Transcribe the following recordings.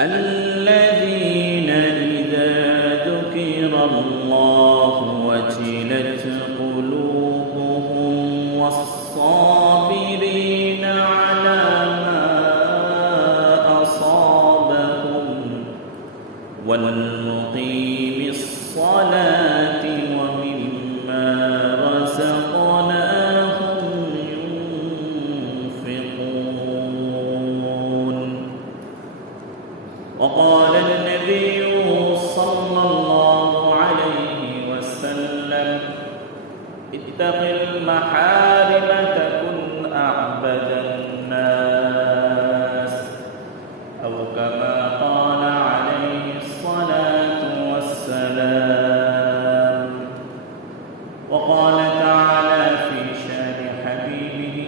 الذين إذا ذكر الله وجلت قلوبهم والصابرين على ما أصابهم والمقيم الصلاة ومما رزقناهم ينفقون. وقال النبي صلى الله عليه وسلم: اتق المحارم تكن أعبد الناس، أو كما قال عليه الصلاة والسلام. وقال تعالى في شان حبيبه: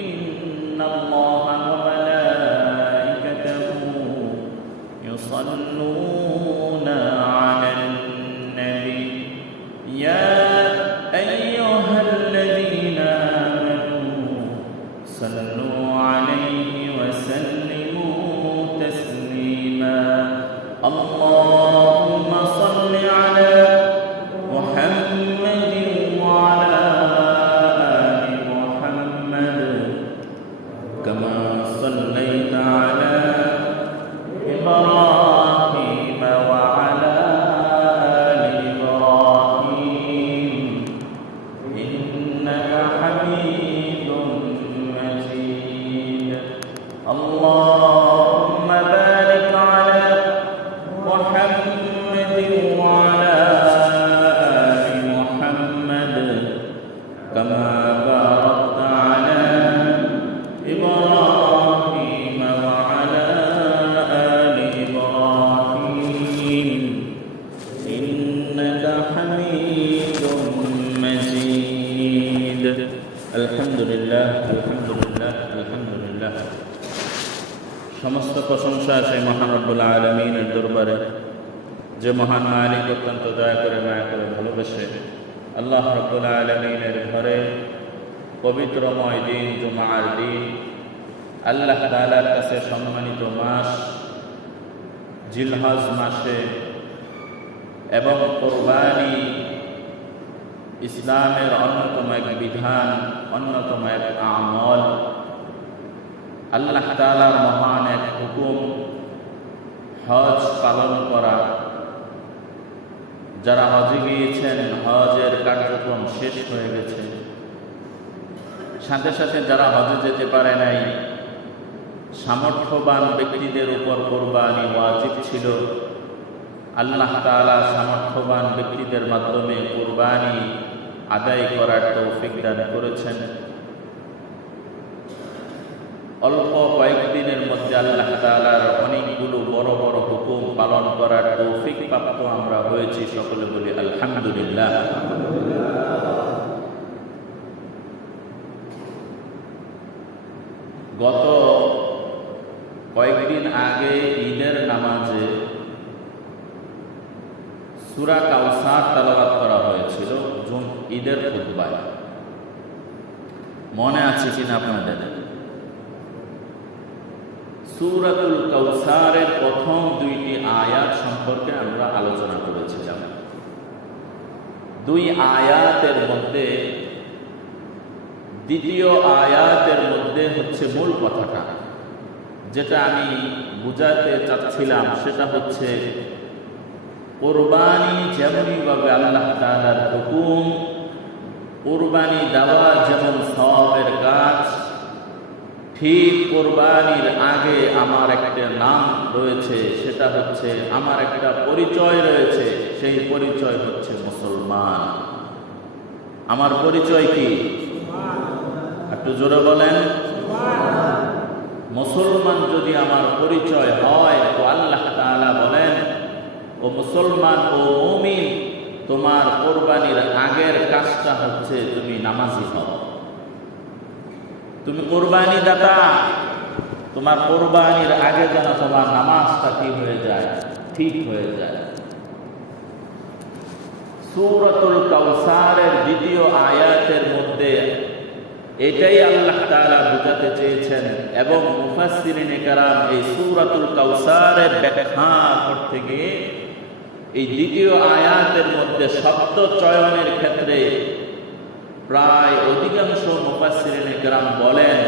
إن الله وملائكته يصلون على النبي يا أيها الذين آمنوا صلوا عليه وسلموا تسليما. اللهم صل على محمد وعلى آل محمد كما صليت على إبراهيم وعلى آل إبراهيم إنك حميد مجيد. اللهم بارك على محمد وعلى آل محمد كما باركت على إبراهيم وعلى آل إبراهيم إنك حميد مجيد. الحمد لله الحمد لله الحمد لله. সমস্ত প্রশংসা সেই মহান রব্বুল আলামিনের দরবারে, যে মহান মালিক অত্যন্ত দয়া করে মায়া করে ভালোবেসে আল্লাহ রব্বুল আলামিনের ঘরে পবিত্রময় দিন জুমার দিন, আল্লাহ তাআলার কাছে সম্মানিত মাস জিলহজ মাসে এবং কোরবানি ইসলামের অন্যতম এক বিধান, অন্যতম এক আমল, আল্লাহ তাআলার মহান এক হুকুম হজ পালন করা। যারা হজে গিয়েছেন হজের কার্যক্রম শেষ হয়ে গেছে, সাথে সাথে যারা হজে যেতে পারে নাই, সামর্থ্যবান ব্যক্তিদের উপর কোরবানি ওয়াজিব ছিল। আল্লাহ তাআলা সামর্থ্যবান ব্যক্তিদের মাধ্যমে কোরবানি আদায় করার তৌফিক দান করেছেন। অল্প কয়েকদিনের মধ্যে আল্লাহ তাআলার অনেকগুলো বড় বড় হুকুম পালন করার তৌফিক প্রাপ্ত আমরা হয়েছি। সকলে বলি আলহামদুলিল্লাহ। গত কয়েকদিন আগে ঈদের নামাজে সূরা কাউসার তেলাওয়াত করা হয়েছিল ঈদের খুতবায়। মনে আছে কিনা আপনাদের? সূরাতুল কাউসারের প্রথম দুইটি আয়াত সম্পর্কে আমরা আলোচনা করেছিলাম। দুই আয়াতের মধ্যে দ্বিতীয় আয়াতের মধ্যে হচ্ছে মূল কথাটা, যেটা আমি বুঝাতে চাচ্ছিলাম, সেটা হচ্ছে কোরবানি যেমনইভাবে আল্লাহ তাআলার হুকুম, কোরবানি দেওয়া যেমন সওয়াবের কাজ, ঠিক কোরবানির আগে আমার একটা নাম রয়েছে, সেটা হচ্ছে আমার একটা পরিচয় রয়েছে। সেই পরিচয় হচ্ছে মুসলমান। আমার পরিচয় কি? একটু জোরে বলেন। মুসলমান যদি আমার পরিচয় হয়, তো আল্লাহ তাআলা বলেন, ও মুসলমান ও মুমিন, তোমার কোরবানির আগের কাজটা হচ্ছে তুমি নামাজি হও। তুমি কোরবানি দাতা, তোমার কোরবানির আগে যেন তোমার নামাজটা কি হয়ে যায়? ঠিক হয়ে যায়। সূরাতুল কাউসারের দ্বিতীয় আয়াতের মধ্যে এটাই আল্লাহ তাআলা বুঝাতে চেয়েছেন। এবং মুফাসসিরিনে কেরাম এই সূরাতুল কাউসারের ব্যাখ্যা করতে গিয়ে এই দ্বিতীয় আয়াতের মধ্যে শব্দ চয়নের ক্ষেত্রে প্রায় অধিকাংশ মুফাসসিরিনে কেরাম বলেন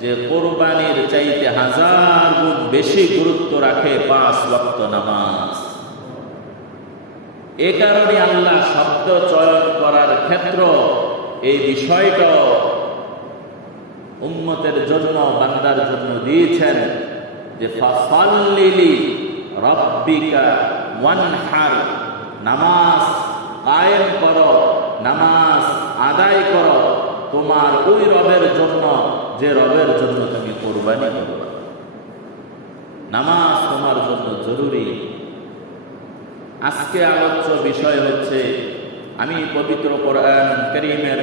যে কোরবানির চাইতে 1000 গুণ বেশি গুরুত্ব রাখে 5 ওয়াক্ত নামাজ। এ কারণে আল্লাহ শব্দ চয়ন করার ক্ষেত্র এই বিষয়টা উম্মতের জন্য, বান্দার জন্য দিয়েছেন যে ফাসাল্লি রাব্বিকা ওয়ানহার, নামাজ কায়েম করো, নামাজ আদায় করো তোমার ওই রবের জন্য যে রবের জন্য তুমি কুরবানি করো। নামাজ তোমার জন্য জরুরি। আজকে আলোচ্য বিষয় হচ্ছে, আমি পবিত্র কোরআন কারীমের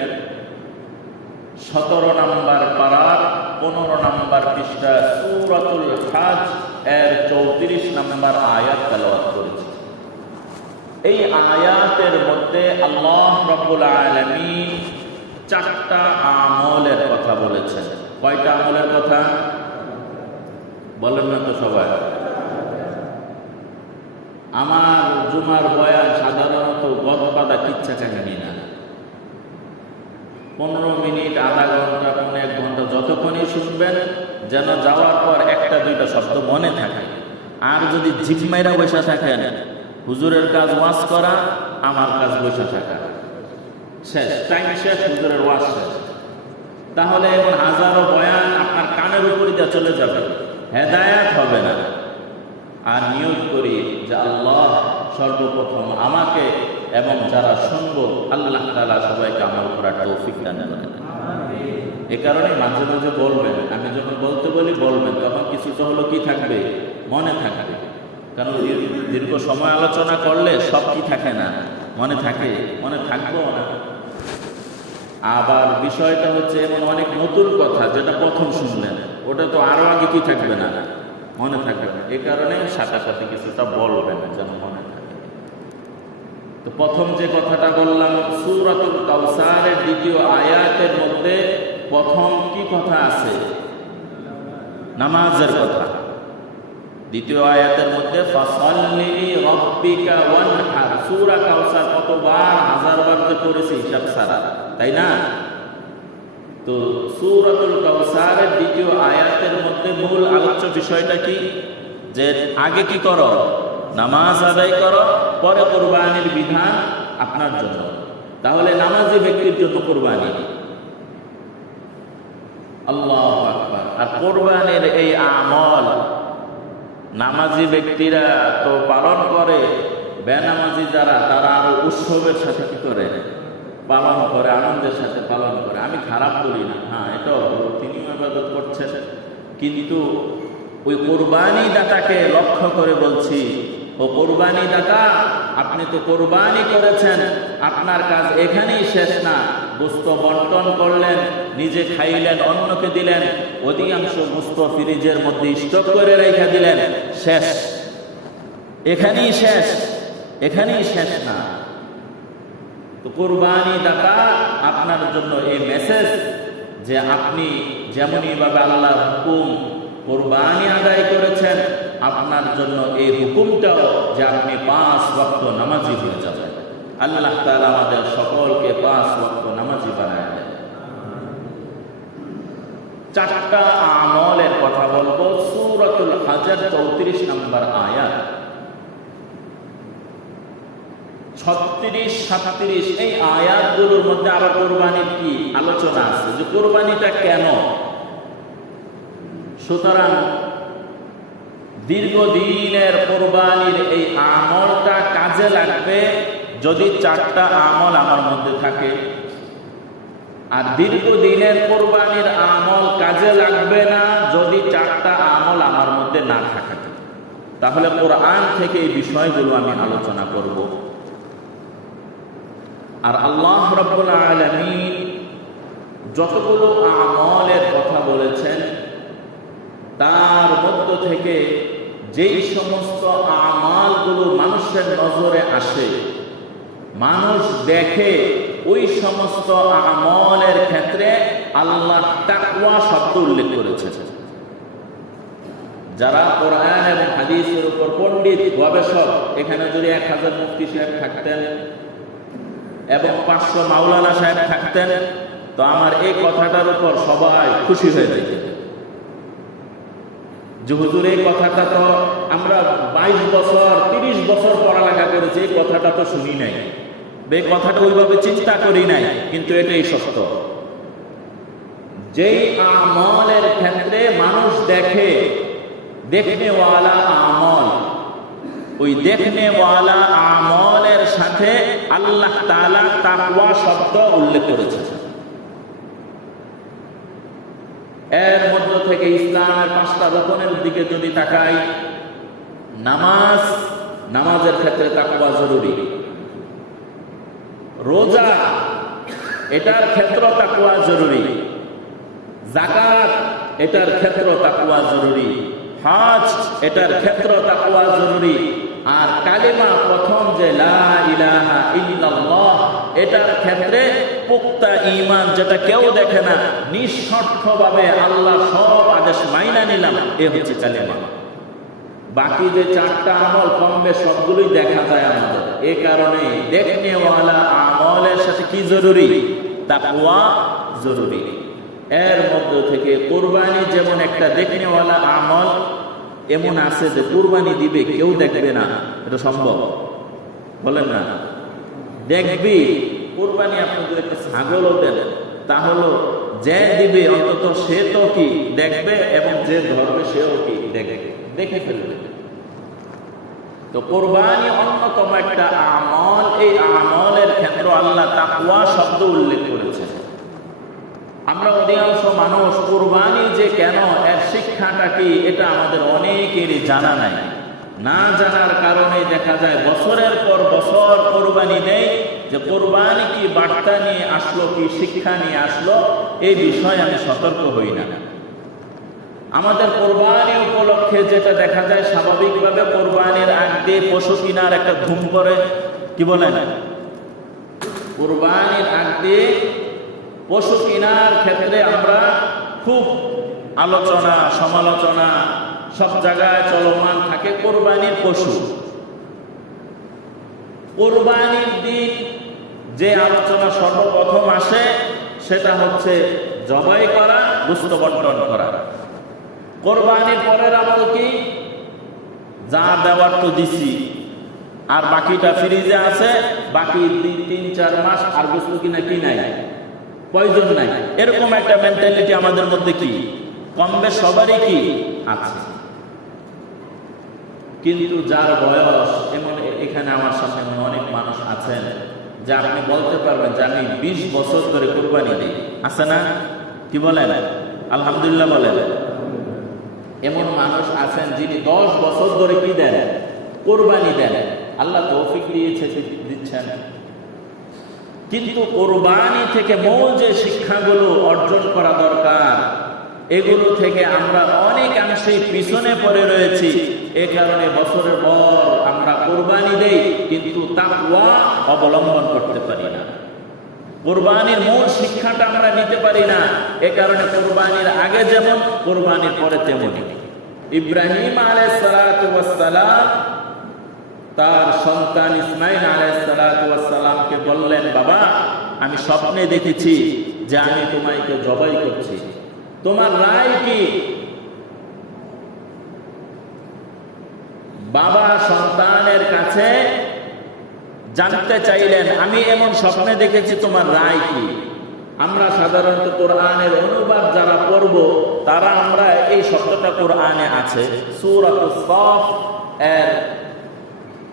17 নম্বর পারার 15 নম্বর পৃষ্ঠা সূরাতুল হজ এর 34 নম্বর আয়াত তেলাওয়াত করেছি। এই আয়াতের মধ্যে আল্লাহ রাব্বুল আলামিন 4টা আমলের কথা বলেছেন। কয়টা আমলের কথা বলেন না তো সবাই? আমার জুমার বয়ান সাধারণত গদবাদা কিচ্ছা কাহিনী না। 15 মিনিট, আধা ঘন্টা, 1 ঘন্টা যতক্ষণই শুনবেন যেন যাওয়ার পর 1টা 2টা শব্দ মনে থাকে। আর যদি জিম্মাইরা বসে থাকেন, হুজুরের কাজ ওয়াজ করা, আমার কাজ বসে থাকা, শেষ, টাইম শেষ, হুজুরের ওয়াজ শেষ। তাহলে এখন হাজারো বয়ান আপনার কানের উপরে দিয়ে চলে যাবে, হেদায়েত হবে না। আর নিয়োগ করি যে আল্লাহ সর্বপ্রথম আমাকে এবং যারা শুনবো আল্লাহ তাআলা সবাইকে আমল করার তৌফিক দান করেন। এ কারণে মাঝে মাঝে বলবেন, আমি যখন বলতে বলি বলবেন, তখন কিছুটা হলো কি থাকবে, মনে থাকবে। কারণ দীর্ঘ সময় আলোচনা করলে সব কি থাকে না, মনে থাকে, মনে থাকবো না। আবার বিষয়টা হচ্ছে এমন অনেক নতুন কথা যেটা প্রথম শুনলেন, ওটা তো আরো আগে কি থাকবে না, মনে থাকবে না। এ কারণে সাথে সাথে কিছুটা বলবেন যেন মনে থাকে। তো প্রথম যে কথাটা বললাম, সূরাতুল কাউসারের 2য় আয়াতের মধ্যে প্রথম কি কথা আছে? নামাজের কথা। 2য় আয়াতের মধ্যে ফাসাল্লি রাব্বিকা ওয়ানহার। সূরা কাউসার কতবার, 1000 বার যে পড়েছি হিসাব ছাড়া, তাই না? তো সূরাতুল কাউসারের 2য় আয়াতের মধ্যে মূল আলোচ্য বিষয়টা কি? যে আগে কি করো? নামাজ আদায় করো, পরে কুরবানির বিধান আপনার জন্য। তাহলে নামাজি ব্যক্তির জন্য কুরবানি। আল্লাহু আকবার। আর কুরবানির এই আমল নামাজি ব্যক্তিরা তো পালন করে, বেনামাজি যারা তারা আরো উৎসবের সাথে কি করে পালন করে, আনন্দের সাথে পালন করে। আমি খারাপ বলি না, হ্যাঁ এটাও তিনি ইবাদত করছেন, কিন্তু ওই কুরবানি দাতাকে লক্ষ্য করে বলছি, ও কুরবানি দাতা, আপনি তো কুরবানি করেছেন, আপনার কাজ এখানেই শেষ না। গোশত বন্টন করলেন, নিজে খাইলেন, অন্যকে দিলেন, অধিকাংশ গোশত ফ্রিজের মধ্যে স্টক করে রেখে দিলেন, শেষ, এখানেই শেষ, এখানেই শেষ না। তো কুরবানি দাতা আপনার জন্য এই মেসেজ যে আপনি যেমনই ভাবে আল্লাহর হুকুম কুরবানি আদায় করেছেন, আপনার জন্য এই হুকুমটাও যে আপনি 5 ওয়াক্ত নামাজি হয়ে যাবেন। আল্লাহ তাআলা আমাদের সকলকে 5 ওয়াক্ত নামাজি বানায় দেন। 4টা আমলের কথা বলবো। সূরাতুল হজের 34 নম্বর আয়াত, 36, 37 এই আয়াতগুলোর মধ্যে আবার কুরবানির কি আলোচনা আছে, যে কুরবানিটা কেন। সুতরাং দীর্ঘদিনের কুরবানির এই আমলটা কাজে লাগবে যদি 4টা আমল আমার মধ্যে থাকে। আর দীর্ঘদিনের কুরবানির আমল কাজে লাগবে না যদি 4টা আমল আমার মধ্যে না থাকে। তাহলে কোরআন থেকে এই বিষয়গুলো আমি আলোচনা করব। আর আল্লাহ রাব্বুল আলামিন যতগুলো আমলের কথা বলেছেন তার মধ্য থেকে যেই সমস্ত আমালগুলো মানুষের নজরে আসে, মানুষ দেখে ওই সমস্ত আমলের ক্ষেত্রে আল্লাহ তাকওয়া শব্দ উল্লেখ করেছে। যারা কোরআন এবং হাদিসের উপর পণ্ডিত গবেষক, এখানে যদি 1000 মুফতি সাহেব থাকতেন এবং 500 মাওলানা সাহেব থাকতেন, তো আমার এই কথাটার উপর সবাই খুশি হয়ে যেতেন যে হুজুর এই কথাটা তো আমরা 22 বছর 30 বছর পড়ালেখা করেছি, এই কথাটা তো শুনি নাই, এই কথাটা ওইভাবে চিন্তা করি নাই, কিন্তু এটাই সত্য। যেই আমলের ক্ষেত্রে মানুষ দেখে দেখনেওয়ালা আমল, ওই দেখনেওয়ালা আমলের সাথে আল্লাহ তাআলা তাকওয়া শব্দ উল্লেখ করেছে। এর মধ্য থেকে ইসলামের 5টা রকমের দিকে যদি তাকাই, নামাজের ক্ষেত্রে তাকওয়া জরুরি। রোজা, এটার ক্ষেত্র তাকওয়া জরুরি। যাকাত, এটার ক্ষেত্র তাকওয়া জরুরি। হজ, এটার ক্ষেত্র তাকওয়া জরুরি। আর কালিমা প্রথম যে লা ইলাহা ইল্লাল্লাহ, এটার ক্ষেত্রে পুক্তা ঈমান, যেটা কেউ দেখে না, নিঃস্বার্থভাবে আল্লাহ সব আদেশ মাইনা নিলাম, এ হচ্ছে কালিমা। বাকি যে 4টা আমল কমবে সবগুলোই দেখা যায় আমাদের। এই কারণে দেখনেওয়ালা আমলের সাথে কি জরুরি? তাকওয়া জরুরি। এর মধ্য থেকে কুরবানি যেমন একটা দেখনেওয়ালা আমল, এমন আছে যে কুরবানি দিবে কেউ দেখবে না, এটা সম্ভব? বলেন না? দেখবি কুরবানি, আপনি যদি একটা ছাগলও দেন, তাহলে যে দিবে অন্তত সে তো কি দেখবে, এবং যে ধরবে সেও কি দেখবে, দেখে ফেলবে। তো কুরবানি অন্যতম একটা আমল। এই আমলের ক্ষেত্রে আল্লাহ তাকওয়া শব্দ উল্লেখ করেছে। আমরা অধিকাংশ মানুষ কুরবানি যে কেন, এর শিক্ষাটা কি, এটা আমাদের অনেকেরই জানা নাই। না জানার কারণে দেখা যায় বছরের পর বছর কুরবানি নেই, যে কুরবানি কি বার্তা নিয়ে আসলো, কি শিক্ষা নিয়ে আসলো, এই বিষয়ে আমি সতর্ক হই না। আমাদের কুরবানি উপলক্ষে যেটা দেখা যায়, স্বাভাবিকভাবে কুরবানির আগে পশু কেনার একটা ধুম করে, কি বলেন? কুরবানির আগে পশু কেনার ক্ষেত্রে আমরা খুব আলোচনা সমালোচনা সব জায়গায় চলমান থাকে। কুরবানির পশু, কুরবানির দিন যে আলোচনা সর্বপ্রথম আসে, সেটা হচ্ছে জবাই করা, গোশত বন্টন করা। কুরবানির পরের আমল কি? যা দেওয়ার তো দিছি, আর বাকিটা ফ্রিজে আছে, বাকি 3-4 মাস আর গোশত কিনা কি নাই, প্রয়োজন নাই। এরকম একটা মেন্টালিটি আমাদের মধ্যে কি কমবে সবারই কি আছে। কিন্তু যার বয়স, এমন এখানে আমার সামনে অনেক মানুষ আছেন যে আপনি বলতে পারবেন যে আমি 20 বছর ধরে কুরবানি দিই, আছে না? কি বলেন? আলহামদুলিল্লাহ বলেন। এমন মানুষ আছেন যিনি 10 বছর ধরে কি দেন? কুরবানি দেন। আল্লাহ তৌফিক দিচ্ছেন। কিন্তু কুরবানি থেকে মূল যে শিক্ষাগুলো অর্জন করা দরকার, এগুলো থেকে আমরা অনেকাংশেই পিছনে পড়ে রয়েছি। এ কারণে বছরের পর আমরা কুরবানি দেই, কিন্তু তাকওয়া অবলম্বন করতে পারি না। কুরবানির মূল শিক্ষাটা আমরা নিতে পারি না। এ কারণে কুরবানির আগে যেমন, কুরবানির পরে তেমনি। ইব্রাহিম আলাইহিস সালাতু ওয়াস সালাম তার সন্তান ইসমাইল আলাইহিস সালাতু ওয়াস সালামকে বললেন, বাবা, আমি স্বপ্নে দেখেছি যে আমি তোমাকে জবাই করছি, তোমার রায় কি? বাবা সন্তানের কাছে জানতে চাইলেন, আমি এমন স্বপ্নে দেখেছি, তোমার রায় কি? আমরা সাধারণত কোরআনের অনুবাদ যারা পড়ব, তারা আমরা এই শব্দটা কোরআনে আছে, সূরাতুস সাফ এর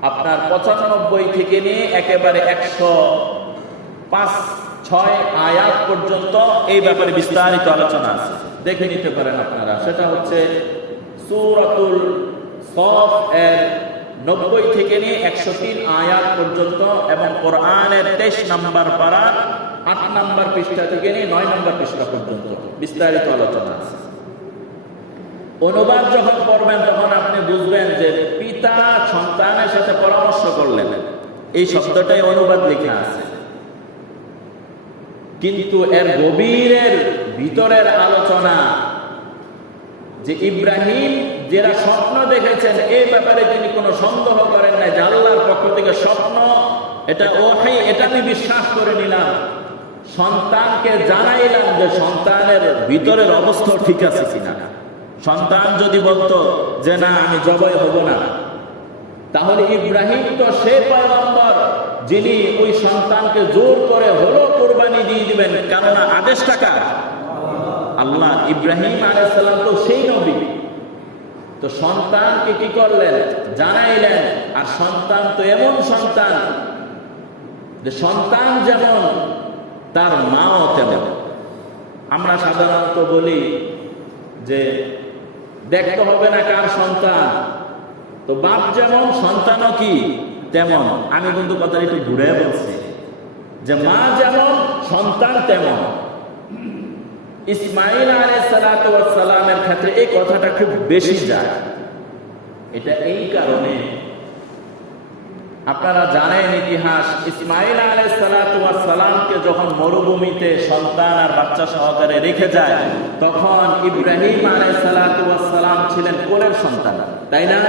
আপনার 95 থেকে নিয়ে একেবারে 105-6 আয়াত পর্যন্ত এই ব্যাপারে বিস্তারিত আলোচনা আছে, দেখে নিতে পারেন আপনারা। সেটা হচ্ছে সূরাতুল সাফ এর 90 থেকে নিয়ে 103 আয়াত পর্যন্ত, এবং কোরআনের 23 নম্বর পারা 8 নম্বর পৃষ্ঠা থেকে নিয়ে 9 নম্বর পৃষ্ঠা পর্যন্ত বিস্তারিত আলোচনা আছে। অনুবাদ যখন পড়বেন তখন আপনি বুঝবেন যে পিতা সন্তানের সাথে পরামর্শ করলেন, এই শব্দটাই অনুবাদ লেখা আছে। কিন্তু এর গভীরের ভিতরের আলোচনা যে ইব্রাহিম যারা স্বপ্ন দেখেছেন এই ব্যাপারে তিনি কোনো সন্দেহ করেন না যে আল্লাহর পক্ষ থেকে স্বপ্ন, এটা ওহী, এটা আমি বিশ্বাস করে নিলাম। সন্তানকে জানাইলাম যে সন্তানের ভিতরের অবস্থা ঠিক আছে কিনা। সন্তান যদি বলতো যে না আমি জবাই হব না, তাহলে ইব্রাহিম তো সে পয়গম্বর যিনি ওই সন্তানকে জোর করে হলো কোরবানি দিয়ে দিবেন, কেননা আদেশটা কার? আল্লাহ। ইব্রাহিম আলাইহিস সালাম তো সেই নবী। তো সন্তানকে কি করলেন? জানাইলেন। আর সন্তান তো এমন সন্তান যে সন্তান যেমন তার মাও তেমন। আমরা সাধারণত বলি যে দেখতে হবে না কার সন্তান, তো বাপ যেমন সন্তানও কি তেমন। আমি কিন্তু কথা একটু ঘুরে বলছি যে মা যেমন সন্তান তেমন। ইসমাঈল আলাইহিস সালাতু ওয়াস সালামের ক্ষেত্রে এই কথাটা খুব বেশি যায়। এটা এই কারণে, আপনারা জানেন ইতিহাস, ইসমাঈল আলাইহিস সালাতু ওয়াস সালামকে যখন মরুভূমিতে সন্তান আর বাচ্চা সহকারে রেখে যায়, তখন ইব্রাহিম আলাইহিস সালাতু ওয়াস সালাম ছিলেন কোলের সন্তান, তাই না?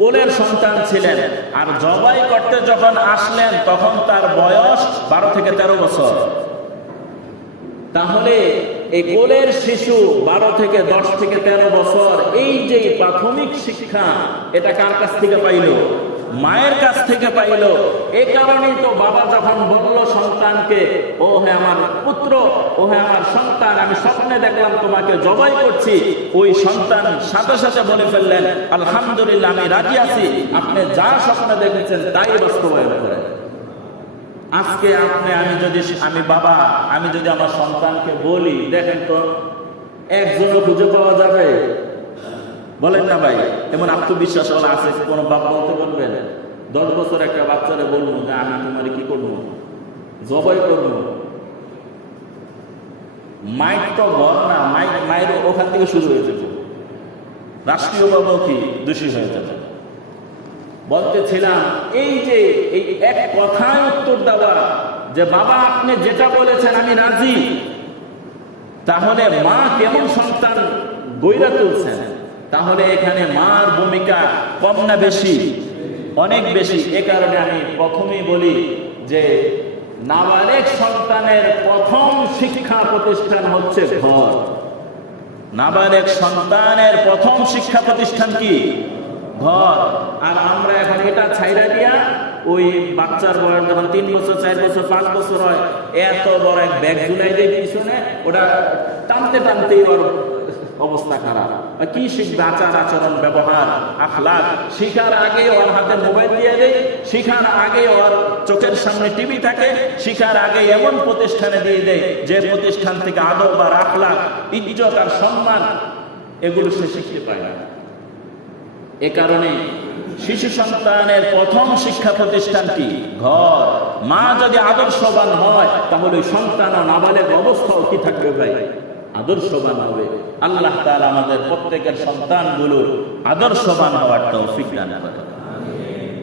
কোলের সন্তান ছিলেন। আর জবাই করতে যখন আসলেন তখন তার বয়স 12 থেকে 13 বছর। তাহলে এই কোলের শিশু 12 থেকে 10 থেকে 13 বছর, এই যে প্রাথমিক শিক্ষা, এটা কার কাছ থেকে পাইল? মায়ের কাছ থেকে পাইল। এই কারণেই তো বাবা যখন বলল সন্তানকে, ও হে আমার পুত্র, ও হে আমার সন্তান, আমি স্বপ্নে দেখলাম তোমাকে জবাই করছি, ওই সন্তান সাথে সাথে বলে ফেললেন আলহামদুলিল্লাহ, আমি রাজি আছি, আপনি যা স্বপ্ন দেখেছেন তাই বাস্তবায়ন করেন। আজকে আমি বাবা, আমি যদি আমার সন্তানকে বলি, দেখেন তো একজনও খুঁজে পাওয়া যাবে? বলেন না ভাই? এমন আত্মবিশ্বাস আছে কোন বাবা বলতে পারবেন? 10 বছর একটা বাচ্চারে বলবো যে আমি তোমার কি করবো? জবাই করবো। মাইক তো ঘর না, মায়ের ওখান থেকে শুরু হয়ে যাবে, রাষ্ট্রীয় বাবু কি দোষী হয়ে যাবে। বলতেছিলাম এই যে এই এক কথায় উত্তর দেওয়া যে বাবা আপনি যেটা বলেছেন আমি রাজি, তাহলে মা কেমন সন্তান গইরা তুলছেন। তাহলে এখানে মার ভূমিকা কম না বেশি? অনেক বেশি। এ কারণে আমি প্রথমেই বলি যে নাবালেগ সন্তানের প্রথম শিক্ষা প্রতিষ্ঠান হচ্ছে ঘর। নাবালেগ সন্তানের প্রথম শিক্ষা প্রতিষ্ঠান কি? ঘর। আর আমরা এখন এটা ছাইরা দিয়া ওই বাচ্চার বয়স যখন 3 বছর 4 বছর 5 বছর হয়, এত বড় এক ব্যাগ ঝুলাই দিয়ে পিছনে, ওটা টানতে টানতেই ওর অবস্থা খারাপ। কি শিখবে? আচার আচরণ, ব্যবহার, আখলাক শিখার আগে ওর হাতে মোবাইল দিয়ে দেয়, শিখার আগে ওর চোখের সামনে টিভি থাকে, শিখার আগে এমন প্রতিষ্ঠানে দিয়ে দেয় যে প্রতিষ্ঠান থেকে আদব আর আখলাক, ইজ্জত আর সম্মান এগুলো সে শিখতে পায় না। এ কারণে শিশু সন্তানের প্রথম শিক্ষা প্রতিষ্ঠান কি? ঘর। মা যদি আদর্শবান হয় তাহলে সন্তান ও নাবালেগ অবস্থাও কি থাকবে ভাই? আদর্শবান হবে। আল্লাহ তাআলা আমাদের প্রত্যেকের সন্তানগুলো আদর্শবান হওয়ার তৌফিক দান করেন।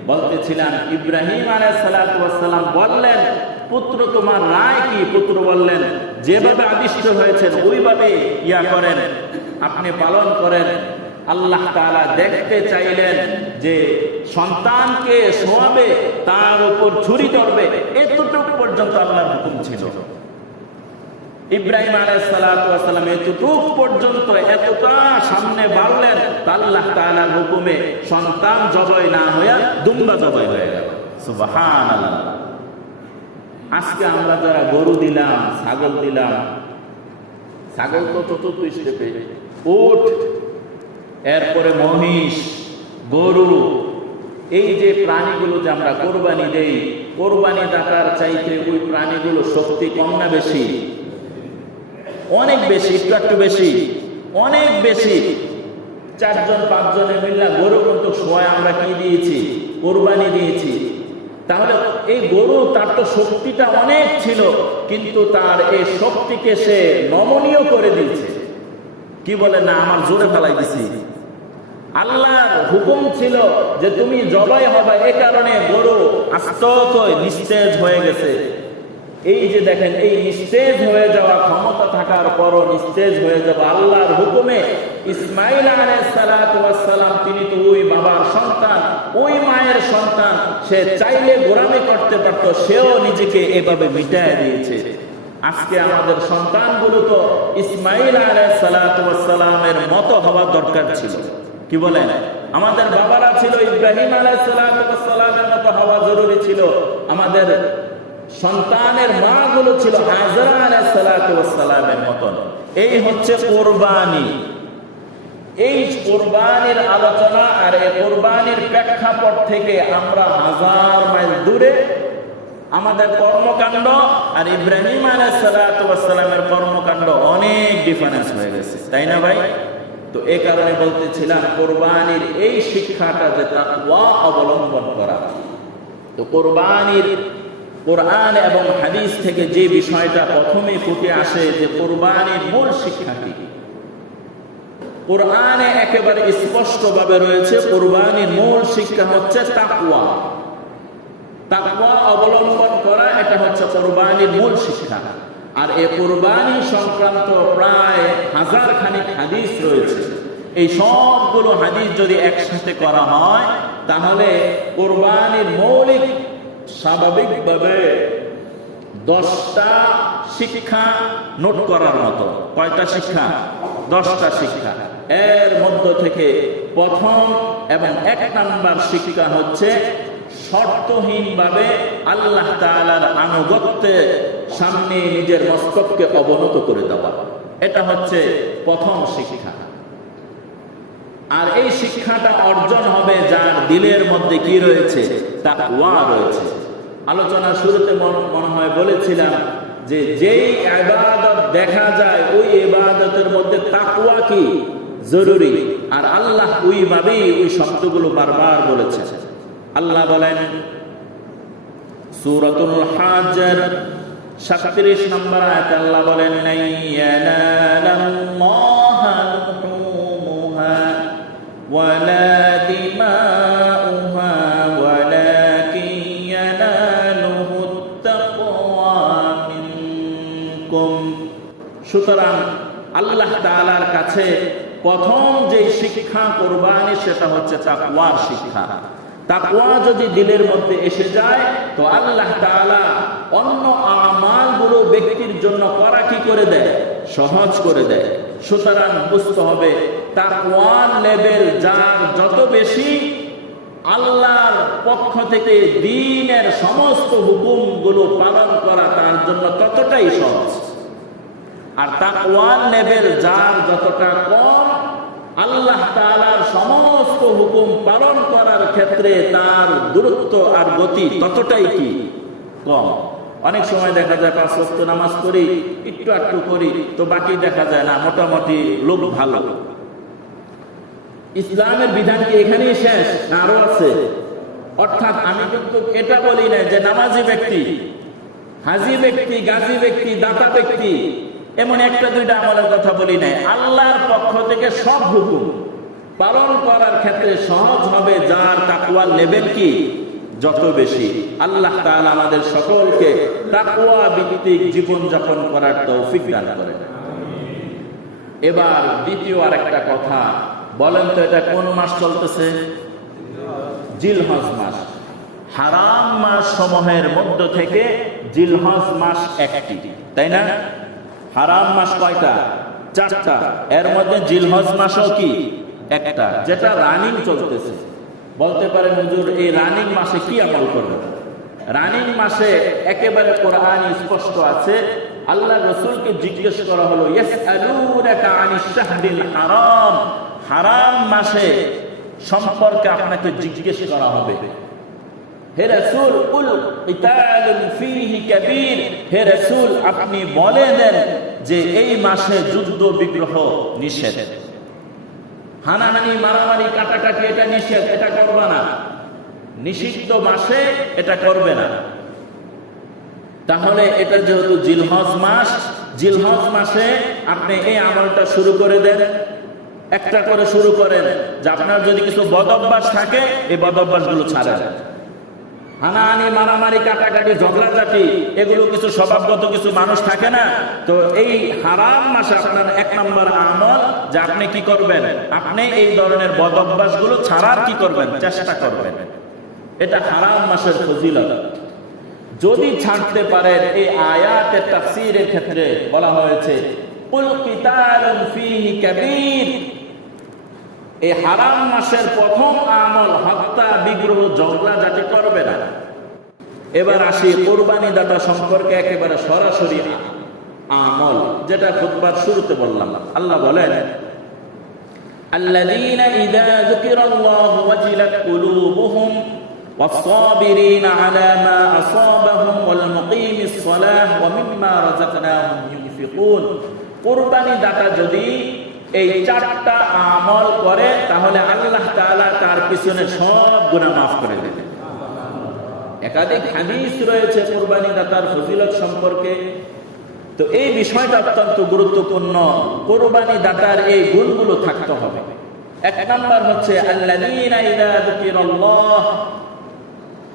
বলতেছিলাম ইব্রাহিম আলাইহিস সালাতু ওয়াস সালাম বললেন, পুত্র তোমার রায় কি? পুত্র বললেন, যেভাবে আদিষ্ট হয়েছেন ওইভাবে করেন, আপনি পালন করেন। আল্লাহ তাআলা দেখতে চাইলেন যে সন্তানকে শোয়াবে, তার উপর ছুরি ধরবে, এতটুকু পর্যন্ত আল্লাহর হুকুম ছিল। ইব্রাহিম আলাইহিস সালাতু ওয়াস সালাম এতটুকু পর্যন্ত এতটা সামনে বাড়লেন, আল্লাহ তাআলার হুকুমে সন্তান জবাই না হয়ে দুম্বা জবাই হয়ে গেল। সুবহানাল্লাহ। আজকে আমরা যারা গরু দিলাম, ছাগল দিলাম, ছাগল তো চতুর্থ স্টেপে, উট, এরপরে মহিষ, গরু, এই যে প্রাণীগুলো যে আমরা কোরবানি দেই, কোরবানি টাকার চাইতে ওই প্রাণীগুলো শক্তি কম না বেশি? অনেক বেশি। একটু বেশি, অনেক বেশি। 4 জন 5 জনে মিললে গরু কিন্তু সোয়া আমরা কি দিয়েছি? কোরবানি দিয়েছি। তাহলে এই গরু, তার তো শক্তিটা অনেক ছিল, কিন্তু তার এই শক্তিকে সে নমনীয় করে দিয়েছে। কি বলে না, আমার জোরে ফেলাই দিছি। আল্লাহর হুকুম ছিল যে তুমি জবাই হবে, এ কারণে গরু আস্ত নিস্তেজ হয়ে গেছে। এই যে দেখেন, এই নিস্তেজ হয়ে যাওয়া ক্ষমতা থাকার পরও নিস্তেজ হয়ে যাওয়া আল্লাহর হুকুমে ইসমাইল আলাইহিস সালাতু ওয়াস সালাম, তিনি তো ওই বাবার সন্তান, ওই মায়ের সন্তান, সে চাইলে গোলামি করতে পারত, সেও নিজেকে এভাবে মিটায় দিয়েছে। আজকে আমাদের সন্তানগুলো তো ইসমাইল আলাইহিস সালাতু ওয়াস সালামের মতো হওয়া দরকার ছিল। কি বলেন? আমাদের বাবারা ছিল ইব্রাহিম আলাইহিস সালাতু ওয়াস সালামের মতো হওয়া জরুরি ছিল। আমাদের সন্তানের মা গুলো ছিল হাজরা আলাইহিস সালাতু ওয়াস সালামের মতন। এই হচ্ছে কুরবানি। এই কুরবানির আলোচনা আর এই কুরবানির প্রেক্ষাপট থেকে আমরা হাজার মাইল দূরে আমাদের কর্মকাণ্ড আর ইব্রাহিম আলাইহিস সালাতু ওয়াস সালামের কর্মকাণ্ড অনেক ডিফারেন্স হয়ে গেছে, তাই না ভাই? তো এই কারণে বলতেছিলাম কুরবানির এই শিক্ষাটা যে তাকওয়া অবলম্বন করা। তো কুরবানির কোরআন এবং হাদিস থেকে যে বিষয়টা প্রথমে ফুটে আসে যে কুরবানির মূল শিক্ষা কি, কোরআনে একেবারে স্পষ্টভাবে রয়েছে কুরবানির মূল শিক্ষা হচ্ছে তাকওয়া। তাকওয়া অবলম্বন করা, এটা হচ্ছে কুরবানির মূল শিক্ষা। আর এই কুরবানি সংক্রান্ত প্রায় হাজার খানিক হাদিস রয়েছে। এই সবগুলো হাদিস যদি একসাথে করা হয় তাহলে কুরবানির মৌলিক স্বাভাবিকভাবে 10টা শিক্ষা নোট করার মতো। কয়টা শিক্ষা? 10টা শিক্ষা। এর মধ্য থেকে প্রথম এবং 1 নাম্বার শিক্ষা হচ্ছে শর্তহীনভাবে আল্লাহ তাআলার আনুগত্যে সামনে নিজের মস্তককে অবনত করে দেওয়া। এটা হচ্ছে প্রথম শিক্ষা। আর এই শিক্ষাটা অর্জন হবে যার দিলের মধ্যে কি রয়েছে? তাকওয়া রয়েছে। আলোচনা শুরুতে মনে হয় বলেছিলাম যে যেই ইবাদত দেখা যায় ওই ইবাদতের মধ্যে তাকওয়া কি জরুরি। আর আল্লাহ ওইভাবেই ওই শব্দগুলো বারবার বলেছে। আল্লাহ বলেন সূরাতুল হাজ্জের 37 নম্বর আয়াতে আল্লাহ বলেন ইয়ানালাল্লাহা লুহুমুহা ওয়ালা দিমাউহা ওয়ালাকিন ইয়ানালুহুত তাকওয়া মিনকুম। সুতরাং আল্লাহ তাআলার কাছে প্রথম যে শিক্ষা কুরবানি সেটা হচ্ছে তাকওয়ার শিক্ষা। তাকওয়া যদি দিলের মধ্যে এসে যায় তো আল্লাহ তাআলা অন্য আমালগুলো ব্যক্তির জন্য করা কি করে দেয়? সহজ করে দেয়। সুতরাং বুঝতে হবে তাকওয়ার লেভেল যার যত বেশি, আল্লাহর পক্ষ থেকে দ্বীনের সমস্ত হুকুমগুলো পালন করা তার জন্য ততটাই সহজ। আর তাকওয়ার লেভেল যার যতটা কম, আল্লাহ তাআলার সমস্ত হুকুম পালন করার ক্ষেত্রে তার দূরত্ব আর গতি ততটাই কি কম। অনেক সময় দেখা যায় 5 ওয়াক্ত নামাজ করি, একটু একটু করি, তো বাকি দেখা যায় না, মোটামুটি লোক ভালো। ইসলামের বিধান কি এখানেই শেষ না আরো আছে? অর্থাৎ আমি কিন্তু এটা বলি না যে নামাজি ব্যক্তি, হাজি ব্যক্তি, গাজী ব্যক্তি, দাতা ব্যক্তি এমন একটা দুইটা আমলের কথা বলি নাই। আল্লাহর পক্ষ থেকে সব হুকুম পালন করার ক্ষেত্রে সহজ হবে যার তাকওয়ার লেভেল কি যত বেশি। আল্লাহ তাআলা আমাদের সকলকে তাকওয়া ভিত্তিক জীবন যাপন করার তৌফিক দান করেন। এবার দ্বিতীয় আরেকটা কথা বলেন তো, এটা কোন মাস চলতেছে? জিলহজ মাস। হারাম মাস সমূহের মধ্য থেকে জিলহজ মাস একটি, তাই না? হারাম মাস কয়টা? 4টা। এর মধ্যে জিলহজ মাসও কি একটা, যেটা রানিং চলতেছে। বলতে পারেন হুজুর এই রানিং মাসে কি আমল করবেন? রানিং মাসে একেবারে কোরআনে স্পষ্ট আছে। আল্লাহ রাসূলকে জিজ্ঞেস করা হলো ইয়াসআলুনাকা আনিশ শাহরিল হারাম, হারাম মাসে সম্পর্কে আপনাকে জিজ্ঞেস করা হবে। হে রাসূল কুল কিতালুন ফীহি কাবীর, হে রাসূল আপনি বলে দেন যে এই মাসে যুদ্ধ বিগ্রহ নিষেধ, হানাহানি মারামারি কাটাকাটি এটা নিষেধ, এটা করবে না। নিষিদ্ধ মাসে এটা করবে না। তাহলে এটা যেহেতু জিলহজ মাস, জিলহজ মাসে আপনি এই আমলটা শুরু করে দেন। একটা করে শুরু করেন যে আপনার যদি কিছু বদ অভ্যাস থাকে এই বদ অভ্যাসগুলো ছাড়েন। হানাহানি, মারামারি, কাটাকাটি, ঝগড়াঝাটি, এগুলো কিছু স্বভাবগত কিছু মানুষ থাকে না? তো এই হারাম মাসে আপনার 1 নম্বর আমল যে আপনি কি করবেন, আপনি এই ধরনের বদ অভ্যাসগুলো ছাড়ার কি করবেন, চেষ্টা করবেন। এটা হারাম মাসের ফজিলত। যদি ছাড়তে পারেন, এই আয়াতের তাফসীরের ক্ষেত্রে বলা হয়েছে কুল কিতালুন ফীহি কাবীর, এই হারাম মাসের প্রথম আমল হত্যা, বিগ্রহ, ঝগড়াঝাটি করবে না। এবার আসি কুরবানি দাতা সম্পর্কে একেবারে সরাসরি আমল, যেটা খুতবার শুরুতে বললাম। আল্লাহ বলেন, আল্লাযীনা ইযা যুকিরাল্লাহু ওয়াজিলাত কুলুবুহুম ওয়াস-সাবিরিনা আলা মা আসাবাহুম ওয়াল মুকিমিস সালাহ ওয়া মিম্মা রাযাকনাহুম ইউনফিকুন। কুরবানি দাতা যদি এই 4টা আমল করে, তাহলে আল্লাহ তাআলা তার পিছনে সব গুনাহ মাফ করে দেবেন। একাধিক হাদিস রয়েছে কুরবানি দাতার ফজিলত সম্পর্কে। তো এই বিষয়টা অত্যন্ত গুরুত্বপূর্ণ। কুরবানি দাতার এই গুণগুলো থাকতে হবে। 1 নাম্বার হচ্ছে আল্লাযীনা ইযা যুকিরাল্লাহ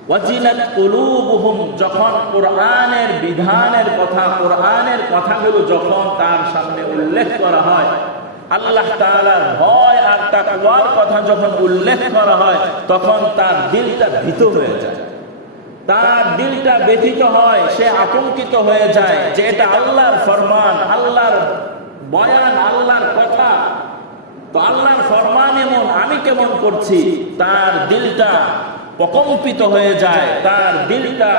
ওয়াজিলাত কুলুবুহুম, যখন কোরআনের বিধানের কথা, কোরআনের কথাগুলো যখন তার সামনে উল্লেখ করা হয়, আল্লাহ তাআলার ভয় আর তাকওয়ার কথা যখন উল্লেখ করা হয়, তখন তার দিলটা ভীত হয়ে যায়, তার দিলটা ব্যথিত হয়, সে আতঙ্কিত হয়ে যায় যে এটা আল্লাহর ফরমান, আল্লাহর বয়ান, আল্লাহর কথা। তো আল্লাহর ফরমান এমন, আমি কেমন করছি? তার দিলটা প্রকম্পিত হয়ে যায়, তার দিলটা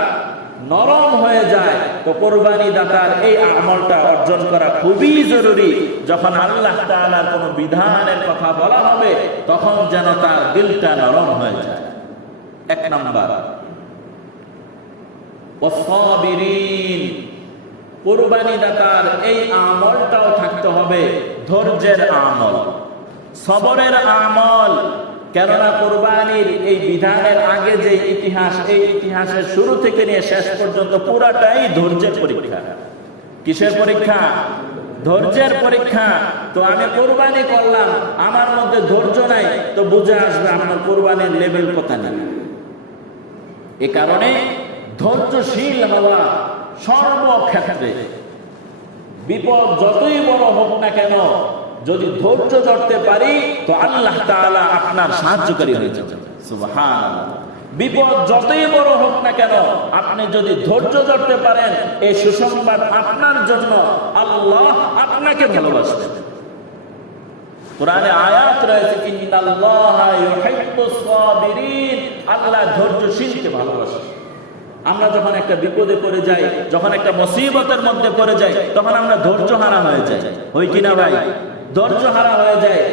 নরম হয়ে যায়। তো কুরবানি দাতার এই আমলটা অর্জন করা খুবই জরুরি। যখন আল্লাহ তাআলার কোনো বিধানের কথা বলা হবে, তখন যেন তার দিলটা নরম হয়ে যায়। 1 নাম্বার। ওয়াস-সাবিরিন, কুরবানি দাতার এই আমলটাও থাকতে হবে ধৈর্যের আমল, সবরের আমল। কেননা কুরবানির এই বিধানের আগে যে ইতিহাস, এই ইতিহাসের শুরু থেকে নিয়ে শেষ পর্যন্ত পুরাটাই ধৈর্যের পরীক্ষা। কিসের পরীক্ষা? ধৈর্যের পরীক্ষা। তো আমি কুরবানি করলাম, আমার মধ্যে ধৈর্য নাই, তো বুঝে আসবে আমার কুরবানির লেভেল কত না। এ কারণে ধৈর্যশীল হওয়া সর্বক্ষেত্রে, বিপদ যতই বড় হোক না কেন, যদি ধৈর্য ধরতে পারি তো আল্লাহ তাআলা আপনার সাহায্যকারী হয়ে যাবেন। সুবহানাল্লাহ। বিপদ যতই বড় হোক না কেন, আপনি যদি ধৈর্য ধরতে পারেন, এই সুসংবাদ আপনার জন্য, আল্লাহ আপনাকে ভালোবাসবেন। কোরআনে আয়াত রয়েছে, ইন্নাল্লাহা ইউহিব্বুস সাবিরিন, আল্লাহ ধৈর্যশীলকে ভালোবাসেন। আমরা যখন একটা বিপদে পড়ে যাই, যখন একটা মুসিবতের মধ্যে পড়ে যাই, তখন আমরা ধৈর্য হারা হয়ে যাই, হই কিনা ভাই? ধৈর্য হারা হয়ে যায়।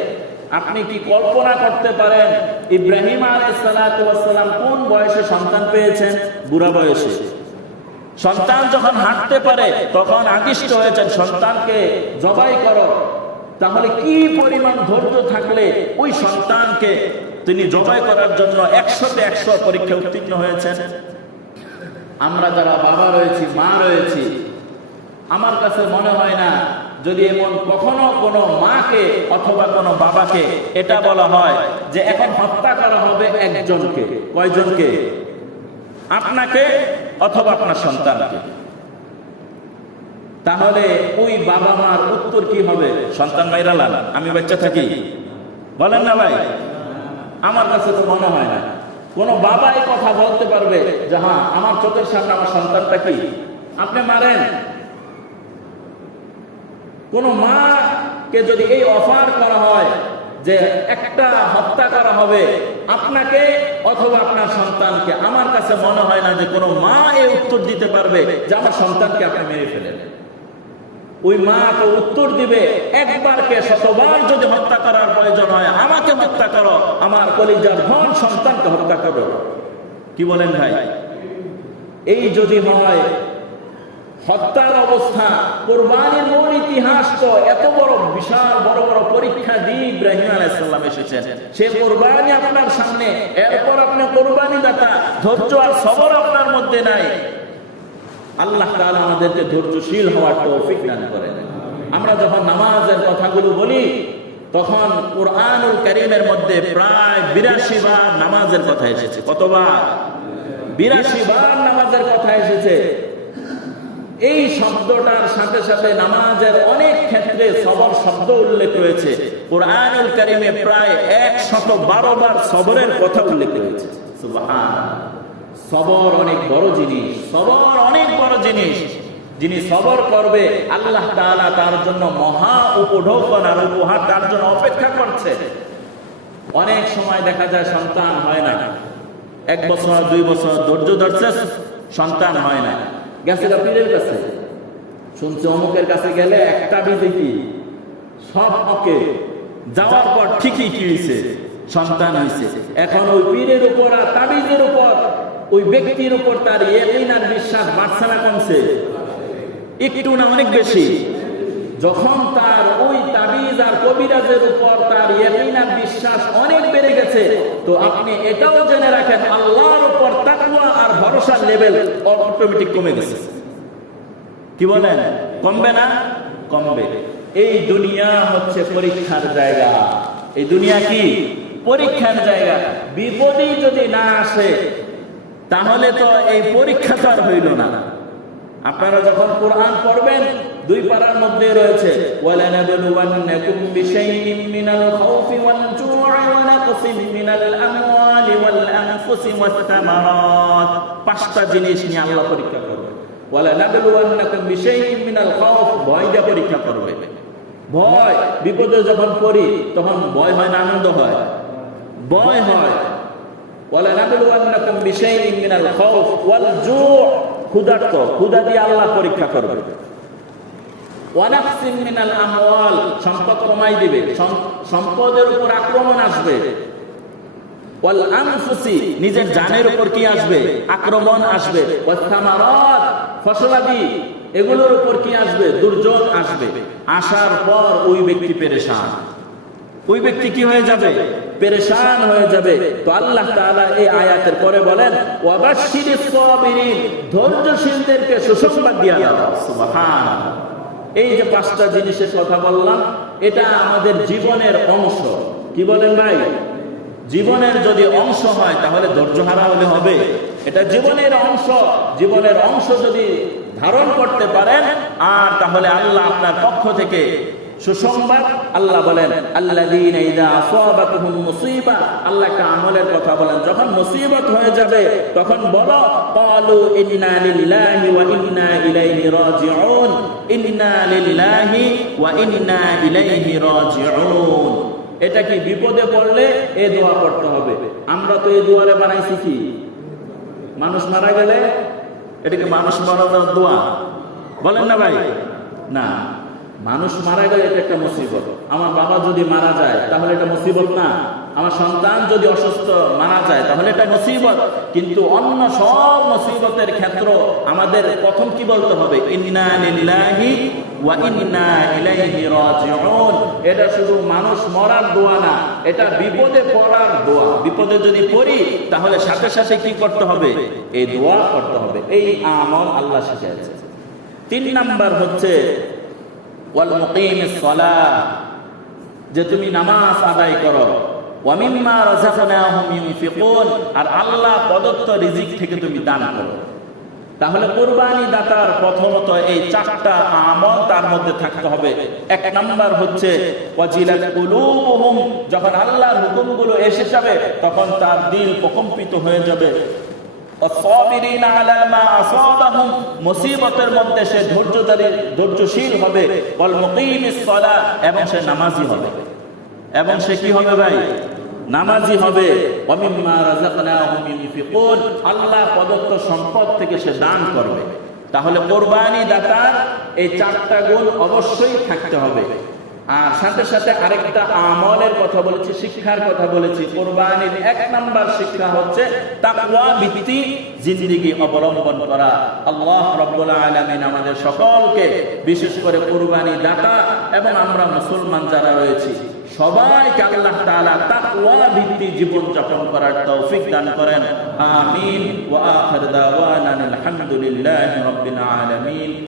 আপনি কি কল্পনা করতে পারেন ইব্রাহিম আলাইহিস সালাতু ওয়াস সালাম কোন বয়সে সন্তান পেয়েছেন? বুড়া বয়সে। সন্তান যখন হাঁটতে পারে, তখন আকৃষ্ট হয়েছেন সন্তানকে জবাই করো। তাহলে কি পরিমাণ ধৈর্য থাকলে ওই সন্তানকে তিনি জবাই করার জন্য 100তে 100 পরীক্ষা উত্তীর্ণ হয়েছেন। আমরা যারা বাবা রয়েছি, মা রয়েছি, আমার কাছে মনে হয় না যদি এমন কখনো কোনো মাকে অথবা কোনো বাবাকে এটা বলা হয় যে এখন হত্যা করা হবে একজনকে। কয়জনকে? আপনাকে অথবা আপনার সন্তানকে। তাহলে ওই বাবা মার উত্তর কি হবে? সন্তান মাইরালাম, আমি বাচ্চা থাকি, বলেন না ভাই? আমার কাছে তো মনে হয় না কোনো বাবাই কথা বলতে পারবে যে হ্যাঁ আমার চোখের সামনে আমার সন্তানটা কি আপনি মারেন। কোন মাকে যদি এই অফার করা হয় যে একটা হত্যা করা হবে আপনাকে অথবা আপনার সন্তানকে, আমার কাছে মনে হয় না যে কোনো মা এই উত্তর দিতে পারবে যে আমার সন্তানকে আপনি মেরে ফেলেন। ওই মা তো উত্তর দিবে, একবারকে শতবার যদি হত্যা করার প্রয়োজন হয় আমাকে হত্যা করো, আমার কলিজার ধন সন্তানকে হত্যা করো। কি বলেন ভাই? এই যদি হয় হত্যার অবস্থা, কুরবানির মূল ইতিহাস তো এত বড় বিশাল বড় বড় পরীক্ষা দিয়ে ইব্রাহিম আলাইহিস সালাম এসেছেন। সে কুরবানি আপনার সামনে, এরপর আপনি কুরবানি দাতা, ধৈর্য আর সবর আপনার মধ্যে নাই। আল্লাহ তাআলা আমাদেরকে ধৈর্যশীল হওয়ার তৌফিক দান করেন। আমরা যখন নামাজের কথাগুলো বলি তখন কুরআনুল কারীমের মধ্যে প্রায় 82 বার নামাজের কথা এসেছে। কতবার? 82 বার নামাজের কথা এসেছে। এই শব্দটার সাথে সাথে নামাজের অনেক ক্ষেত্রে সবর শব্দ উল্লেখ রয়েছে। কুরআনুল কারীমে প্রায় 112 বার সবরের কথা উল্লেখ রয়েছে। সুবহানাল্লাহ। সবর অনেক বড় জিনিস, সবর অনেক বড় জিনিস। যিনি সবর করবে আল্লাহ তাআলা তার জন্য মহা উপঢৌকন আর উপহার তার জন্য অপেক্ষা করছে। অনেক সময় দেখা যায় সন্তান হয় না, 1 বছর 2 বছর ধৈর্য ধরছে, সন্তান হয় না। গেছে পীরের কাছে, শুনছে অমুকের কাছে গেলে একটা বিধি কি সব ওকে, যাওয়ার পর ঠিকই কি হয়েছে, সন্তান হয়েছে। এখন ওই পীরের উপর আর তাবিজের উপর ওই ব্যক্তির উপর তার ইয়াকিন আর বিশ্বাস বাড়ছে না কমছে? একটু না অনেক বেশি। যখন তার ওই তাবিজ আর কবিরাজের উপর তার ইয়াকিন আর বিশ্বাস অনেক বেড়ে গেছে, তো আপনি এটাও জেনে রাখেন আল্লাহর উপর তাকওয়া আর ভরসার লেভেল অটোমেটিক কমে গেছে। কি বলেন? কমবে না? কমবে। এই দুনিয়া হচ্ছে পরীক্ষার জায়গা। এই দুনিয়া কি? পরীক্ষার জায়গা। বিপদই যদি না আসে তাহলে তো এই পরীক্ষা তো আর হইল না। আপনারা যখন কোরআন পড়বেন 2 পারার মধ্যে রয়েছে ওয়ালানাবলুওয়ান্নাকুম বিশাইইন মিনাল খাউফি ওয়াল জু'i ওয়া নাকসিম মিনাল আমওয়ালি ওয়াল আনফুসি ওয়াত তামারাত। 5টা জিনিস নিয়ে আল্লাহ পরীক্ষা করবে। ওয়ালানাবলুওয়ান্নাকুম বিশাইইন মিনাল খাউফ, ভয় দিয়ে পরীক্ষা করবে। ভয়, বিপদে যখন পড়ি তখন ভয় হয় না আনন্দ হয়? ভয় হয়। ওয়ালানাবলুওয়ান্নাকুম বিশাইইন মিনাল খাউফ ওয়াল জু'i, ক্ষুধার্ত, ক্ষুধা দিয়ে আল্লাহ পরীক্ষা করবে। ওয়া নাকসিম মিনাল আমওয়াল, সম্পদ কমাই দিবে, সম্পদের উপর আক্রমণ আসবে। ওয়াল আনফুসি, নিজের জানের উপর কি আসবে? আক্রমণ আসবে। ওয়াত তামারাত, ফসলাদি এগুলোর উপর কি আসবে? দুর্যোগ আসবে। আসার পর ওই ব্যক্তি পেরেশান। ওই ব্যক্তি কি হয়ে যাবে? পেরেশান হয়ে যাবে। তো আল্লাহ তাআলা এই আয়াতের পরে বলেন ওয়াবাশশিরিস সাবিরিন, ধৈর্যশীলদেরকে সুসংবাদ দিয়া দাও। সুবহানাল্লাহ। এই যে 5টা জিনিসের কথা বললাম, এটা আমাদের জীবনের অংশ। কি বলেন ভাই? জীবনের যদি অংশ হয় তাহলে ধৈর্য হারা হলে হবে? এটা জীবনের অংশ। জীবনের অংশ যদি ধারণ করতে পারেন আর তাহলে আল্লাহ আপনার পক্ষ থেকে সুসংবাদ। আল্লাহ বলেন আল্লাযীনা ইযা আসাবাতুহুম মুসিবা, আল্লাহ একটা আমলের কথা বলেন, যখন মুসিবত হয়ে যাবে তখন বলো ক্বালু ইন্না লিল্লাহি ওয়া ইন্না ইলাইহি রাজিউন, ইন্না লিল্লাহি ওয়া ইন্না ইলাইহি রাজিউন। এটা কি? বিপদে পড়লে এই দোয়া পড়তে হবে। আমরা তো এই দোয়ারে বানাইছি কি? মানুষ মারা গেলে এটাকে মানুষ মারার দোয়া বলেন না ভাই? না, মানুষ মারা গেলে এটা একটা মুসিবত। আমার বাবা যদি মারা যায় তাহলে এটা মুসিবত না? আমার সন্তান যদি অসুস্থ মারা যায় তাহলে এটা মুসিবত। কিন্তু অন্য সব মুসিবতের ক্ষেত্র আমাদের প্রথম কি বলতে হবে? ইন্না লিল্লাহি ওয়া ইন্না ইলাইহি রাজিউন। এটা শুধু মানুষ মরার দোয়া না, এটা বিপদে পড়ার দোয়া। বিপদে যদি পড়ি তাহলে সাথে সাথে কি করতে হবে? এই দোয়া করতে হবে। এই আমল আল্লাহ শিখিয়েছে। 3 নাম্বার হচ্ছে ওয়াল মুকিমিস সালাহ, যে তুমি নামাজ আদায় করো। ওয়া মিম্মা রাযাকনাহুম ইউনফিকুন, আর আল্লাহ প্রদত্ত রিজিক থেকে তুমি দান করো। তাহলে কুরবানি দাতার প্রথমত এই 4টা আমল তার মধ্যে থাকতে হবে। 1 নাম্বার হচ্ছে ওয়াজিলাত কুলুবুহুম, যখন আল্লাহর হুকুমগুলো এসে যাবে তখন তার দিল প্রকম্পিত হয়ে যাবে। ওয়াসসাবিরিনা আলা মা আসাবাহুম, মুসিবতের মধ্যে সে ধৈর্যশীল হবে। ওয়াল মুকিমিস সালাহ, এবং সে নামাজি হবে। এবং সে কি হবে ভাই? নামাজি হবে। ওয়া মিম্মা রাযাকনাহুম ইউনফিকুন, আল্লাহ প্রদত্ত সম্পদ থেকে সে দান করবে। তাহলে কুরবানি দাতার এই 4টা গুণ অবশ্যই থাকতে হবে। আর সাথে সাথে আরেকটা আমলের কথা বলেছি, শিক্ষার কথা বলেছি। কুরবানির 1 নাম্বার শিক্ষা হচ্ছে তাকওয়া ভিত্তিক জিন্দেগি অবলম্বন করা। আল্লাহ রাব্বুল আলামিন আমাদের সকলকে, বিশেষ করে কুরবানি দাতা এবং আমরা মুসলমান যারা রয়েছি সবাইকে আল্লাহ তাআলা তাকওয়া ভিত্তিক জীবন যাপন করার তৌফিক দান করেন। আমিন। ওয়া আখির দাওয়ানা আলহামদুলিল্লাহি রাব্বিল আলামিন।